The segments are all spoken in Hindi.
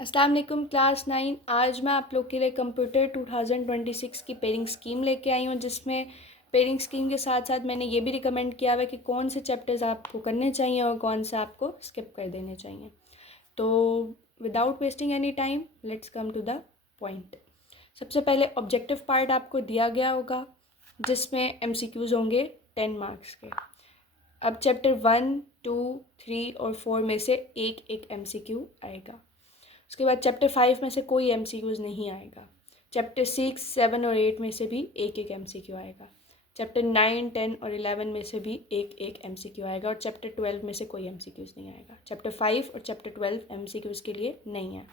अस्सलाम वालेकुम क्लास 9। आज मैं आप लोग के लिए कंप्यूटर 2026 की पेयरिंग स्कीम लेके आई हूँ, जिसमें पेयरिंग स्कीम के साथ साथ मैंने ये भी रिकमेंड किया हुआ है कि कौन से चैप्टर्स आपको करने चाहिए और कौन से आपको स्किप कर देने चाहिए। तो without wasting any time let's come to the point. सबसे पहले ऑब्जेक्टिव पार्ट आपको दिया गया होगा, जिसमें MCQs होंगे 10 मार्क्स के। अब चैप्टर 1, 2, 3 और 4 में से एक एक MCQ आएगा। उसके बाद चैप्टर 5 में से कोई MCQs नहीं आएगा। चैप्टर 6, 7 और 8 में से भी एक एक MCQ आएगा। चैप्टर 9, 10 और 11 में से भी एक एक MCQ आएगा और चैप्टर 12 में से कोई MCQs नहीं आएगा। चैप्टर 5 और चैप्टर 12 MCQs के लिए नहीं है।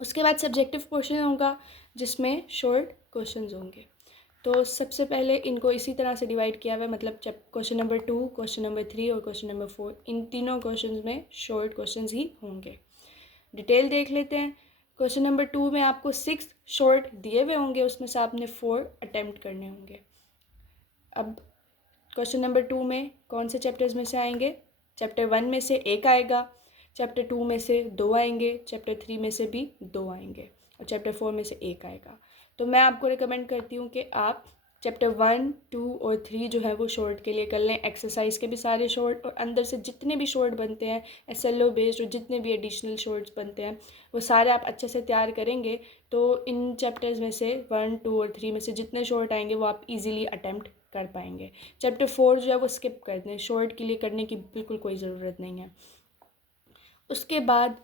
उसके बाद सब्जेक्टिव पोर्शन होगा, जिसमें शॉर्ट क्वेश्चंस होंगे। तो सबसे पहले इनको इसी तरह से डिवाइड किया हुआ है, मतलब क्वेश्चन नंबर 2, क्वेश्चन नंबर 3 और क्वेश्चन नंबर 4, इन तीनों क्वेश्चंस में शॉर्ट क्वेश्चंस ही होंगे। डिटेल देख लेते हैं। क्वेश्चन नंबर 2 में आपको 6 शॉर्ट दिए हुए होंगे, उसमें से आपने 4 अटैम्प्ट करने होंगे। अब क्वेश्चन नंबर 2 में कौन से चैप्टर्स में से आएंगे? चैप्टर 1 में से एक आएगा, चैप्टर 2 में से 2 आएंगे, चैप्टर 3 में से भी 2 आएंगे और चैप्टर 4 में से एक आएगा। तो मैं आपको रिकमेंड करती हूँ कि आप चैप्टर 1, 2 और 3 जो है वो शॉर्ट के लिए कर लें। एक्सरसाइज के भी सारे शॉर्ट और अंदर से जितने भी शॉर्ट बनते हैं SLO बेस्ड और जितने भी एडिशनल शॉर्ट्स बनते हैं वो सारे आप अच्छे से तैयार करेंगे तो इन चैप्टर्स में से 1, 2 और 3 में से जितने शॉर्ट आएंगे वो आप इजीली अटैम्प्ट कर पाएंगे। चैप्टर 4 जो है वो स्किप कर दें, शॉर्ट के लिए करने की बिल्कुल कोई ज़रूरत नहीं है। उसके बाद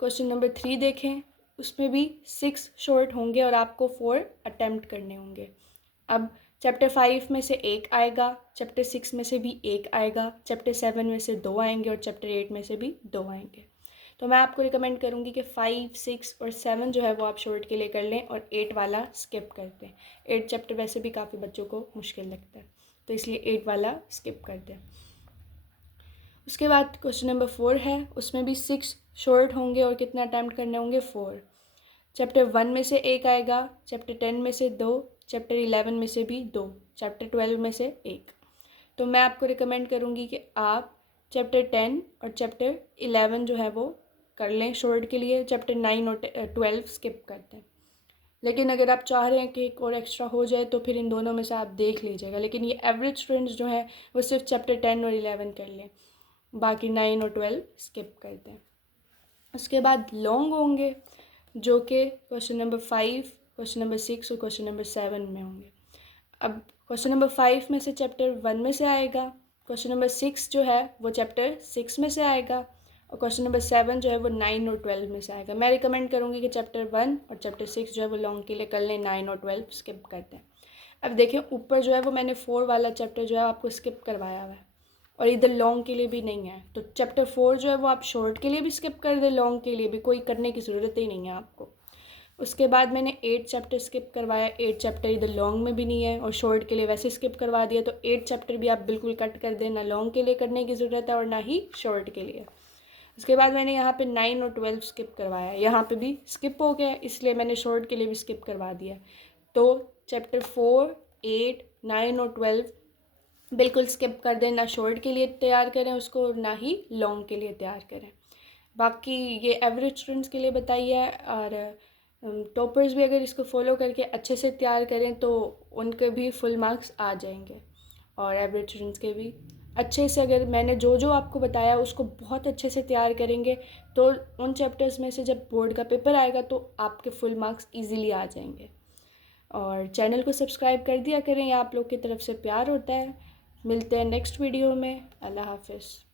क्वेश्चन नंबर 3 देखें, उसमें भी 6 शॉर्ट होंगे और आपको 4 अटैम्प्ट करने होंगे। अब चैप्टर 5 में से एक आएगा, चैप्टर 6 में से भी एक आएगा, चैप्टर 7 में से 2 आएंगे और चैप्टर 8 में से भी 2 आएंगे। तो मैं आपको रिकमेंड करूँगी कि 5, 6 और 7 जो है वो आप शॉर्ट के लिए कर लें और 8 वाला स्किप कर दें। 8 चैप्टर वैसे भी काफ़ी बच्चों को मुश्किल लगता है, तो इसलिए 8 वाला स्किप कर दें। उसके बाद क्वेश्चन नंबर 4 है, उसमें भी 6 शॉर्ट होंगे और कितने अटैम्प्ट करने होंगे? 4। चैप्टर 1 में से एक आएगा, चैप्टर 10 में से 2, चैप्टर 11 में से भी 2, चैप्टर 12 में से एक। तो मैं आपको रिकमेंड करूँगी कि आप चैप्टर 10 और चैप्टर 11 जो है वो कर लें शॉर्ट के लिए, चैप्टर 9 और 12 स्किप कर दें। लेकिन अगर आप चाह रहे हैं कि एक और एक्स्ट्रा हो जाए तो फिर इन दोनों में से आप देख लीजिएगा, लेकिन ये एवरेज स्टूडेंट्स जो हैं वो सिर्फ चैप्टर 10 और 11 कर लें, बाकी 9 और 12 स्किप कर दें। उसके बाद लॉन्ग होंगे, जो कि क्वेश्चन नंबर 5, क्वेश्चन नंबर 6 और क्वेश्चन नंबर 7 में होंगे। अब क्वेश्चन नंबर 5 में से चैप्टर 1 में से आएगा, क्वेश्चन नंबर 6 जो है वो चैप्टर 6 में से आएगा और क्वेश्चन नंबर 7 जो है वो 9 और 12 में से आएगा। मैं रिकमेंड करूँगी कि चैप्टर 1 और चैप्टर 6 जो है वो लॉन्ग के लिए कर लें, 9 और 12 स्किप करते हैं। अब देखें ऊपर जो है वो मैंने 4 वाला चैप्टर जो है आपको स्किप करवाया हुआ है और इधर लॉन्ग के लिए भी नहीं है, तो चैप्टर 4 जो है वो आप शॉर्ट के लिए भी स्किप कर दें, लॉन्ग के लिए भी कोई करने की ज़रूरत ही नहीं है आपको। उसके बाद मैंने 8 चैप्टर स्किप करवाया, 8 चैप्टर इधर लॉन्ग में भी नहीं है और शॉर्ट के लिए वैसे स्किप करवा दिया, तो 8 चैप्टर भी आप बिल्कुल कट कर दें, ना लॉन्ग के लिए करने की ज़रूरत है और ना ही शॉर्ट के लिए। उसके बाद मैंने यहाँ पे 9 और 12 स्किप करवाया, यहाँ पे भी स्किप हो गया इसलिए मैंने शॉर्ट के लिए भी स्किप करवा दिया। तो चैप्टर 4, 8, 9 और 12 बिल्कुल स्किप कर दें, ना शॉर्ट के लिए तैयार करें उसको और ना ही लॉन्ग के लिए तैयार करें। बाकी ये एवरेज स्टूडेंट्स के लिए बताइए है, और टॉपर्स भी अगर इसको फॉलो करके अच्छे से तैयार करें तो उनके भी फुल मार्क्स आ जाएंगे और एवरेज स्टूडेंट्स के भी अच्छे से, अगर मैंने जो जो आपको बताया उसको बहुत अच्छे से तैयार करेंगे तो उन चैप्टर्स में से जब बोर्ड का पेपर आएगा तो आपके फुल मार्क्स ईजीली आ जाएंगे। और चैनल को सब्सक्राइब कर दिया करें, ये आप लोग की तरफ से प्यार होता है। मिलते हैं नेक्स्ट वीडियो में। अल्लाह हाफिज़।